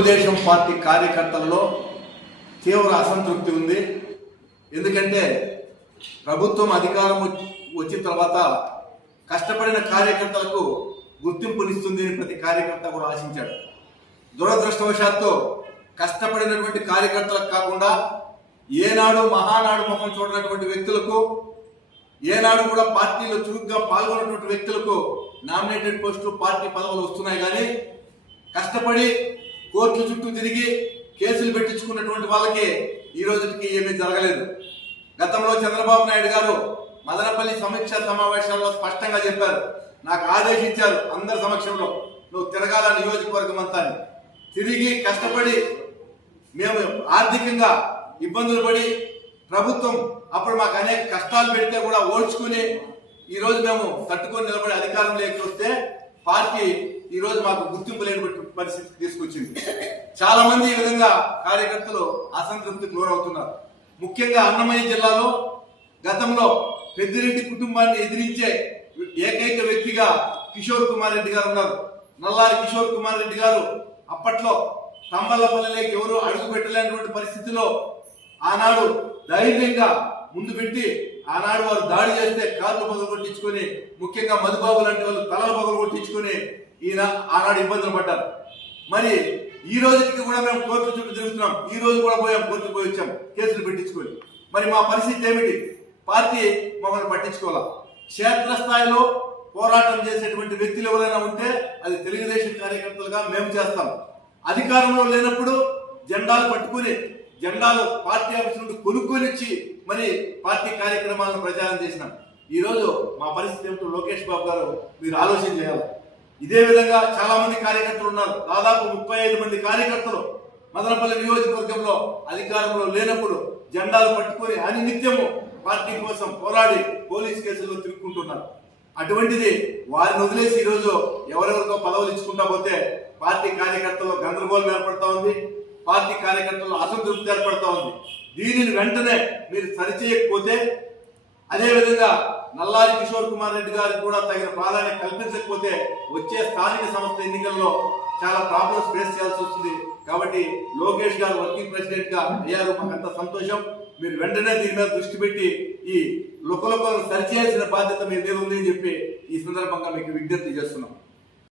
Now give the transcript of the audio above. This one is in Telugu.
తెలుగుదేశం పార్టీ కార్యకర్తలలో తీవ్ర అసంతృప్తి ఉంది. ఎందుకంటే ప్రభుత్వం అధికారం వచ్చిన తర్వాత కష్టపడిన కార్యకర్తలకు గుర్తింపునిస్తుంది అని ప్రతి కార్యకర్త కూడా ఆశించాడు. దురదృష్టవశాత్తు కష్టపడినటువంటి కార్యకర్తలకు కాకుండా ఏనాడు మహానాడు ముఖం చూడనటువంటి వ్యక్తులకు, ఏనాడు కూడా పార్టీలో చురుగ్గా పాల్గొన్నటువంటి వ్యక్తులకు నామినేటెడ్ పోస్టులు, పార్టీ పదవులు వస్తున్నాయి. కానీ కష్టపడి కోర్టుల చుట్టూ తిరిగి కేసులు పెట్టించుకున్నటువంటి వాళ్ళకి ఈ రోజుకి ఏమీ జరగలేదు. గతంలో చంద్రబాబు నాయుడు గారు మదనపల్లి సమీక్ష సమావేశాల్లో స్పష్టంగా చెప్పారు, నాకు ఆదేశించారు అందరి సమక్షంలో, నువ్వు తిరగాల నియోజకవర్గం అంతా. తిరిగి కష్టపడి మేము ఆర్థికంగా ఇబ్బందులు పడి ప్రభుత్వం అప్పుడు మాకు అనేక కష్టాలు పెడితే కూడా ఓడ్చుకుని ఈరోజు మేము తట్టుకొని నిలబడి అధికారంలోకి వస్తే పార్టీ ఈరోజు మాకు గుర్తింపు లేని పరిస్థితి తీసుకొచ్చింది. చాలా మంది ఈ విధంగా కార్యకర్తలు అసంతృప్తికి లోనవుతున్నారు. ముఖ్యంగా అన్నమయ్య జిల్లాలో గతంలో పెద్దిరెడ్డి కుటుంబాన్ని ఎదిరించే ఏకైక వ్యక్తిగా కిషోర్ కుమార్ రెడ్డి గారు ఉన్నారు. నల్లారి కిషోర్ కుమార్ రెడ్డి గారు అప్పట్లో తంబలపల్లిలోకి ఎవరు అడుగు పెట్టలేనటువంటి పరిస్థితిలో ఆనాడు ధైర్యంగా ముందు పెట్టి ఆనాడు వారు దాడి చేస్తే కార్లు పగలు కొట్టించుకొని, ముఖ్యంగా మధుబాబు లాంటి వాళ్ళు తలలు పగలు కొట్టించుకొని ఈయన ఆనాడు ఇబ్బందులు పడ్డారు. మరి ఈ రోజుకి కూడా మేము కోర్టు చుట్టూ తిరుగుతున్నాం. ఈ రోజు కూడా పోయాం, కోర్టుకు పోయి వచ్చాం కేసులు పెట్టించుకొని. మరి మా పరిస్థితి ఏమిటి? పార్టీ మమ్మల్ని పట్టించుకోవాలా? క్షేత్రస్థాయిలో పోరాటం చేసేటువంటి వ్యక్తులు ఎవరైనా ఉంటే అది తెలుగుదేశం కార్యకర్తలుగా మేము చేస్తాం. అధికారంలో లేనప్పుడు జెండాలు పట్టుకుని, జెండాలు పార్టీ ఆఫీస్ నుండి కొనుక్కొని వచ్చి మరి పార్టీ కార్యక్రమాలను ప్రచారం చేసినాం. ఈ రోజు మా పరిస్థితి ఏమిటో లోకేష్ బాబు గారు మీరు ఆలోచన చేయాలి. ఇదే విధంగా చాలా మంది కార్యకర్తలు ఉన్నారు. దాదాపు 35 మంది కార్యకర్తలు మదనపల్లి నియోజకవర్గంలో అధికారంలో లేనప్పుడు జెండాలు పట్టుకొని అనినిత్యము పార్టీ కోసం పోరాడి పోలీస్ కేసుల్లో తిరుక్కుంటున్నారు. అటువంటిది వారిని వదిలేసి ఈరోజు ఎవరెవరికో పదవులు ఇచ్చుకుంటా పోతే పార్టీ కార్యకర్తల్లో గందరగోళం ఏర్పడతా ఉంది, పార్టీ కార్యకర్తల్లో అసంతృప్తి ఏర్పడతా ఉంది. దీనిని వెంటనే మీరు సరిచేయకపోతే, అదేవిధంగా నల్లారి కిషోర్ కుమార్ రెడ్డి గారికి కూడా తగిన ప్రాధాన్యత కల్పించకపోతే వచ్చే స్థానిక సంస్థ ఎన్నికల్లో చాలా ప్రాబ్లమ్స్ ఫేస్ చేయాల్సి వస్తుంది. కాబట్టి లోకేష్ గారు వర్కింగ్ ప్రెసిడెంట్ గా అయ్యారు, మాకంత సంతోషం. మీరు వెంటనే దీని మీద దృష్టి పెట్టి ఈ లుకలుకలను సరిచేయాల్సిన బాధ్యత మీ మీద ఉంది అని చెప్పి ఈ సందర్భంగా మీకు విజ్ఞప్తి చేస్తున్నాం.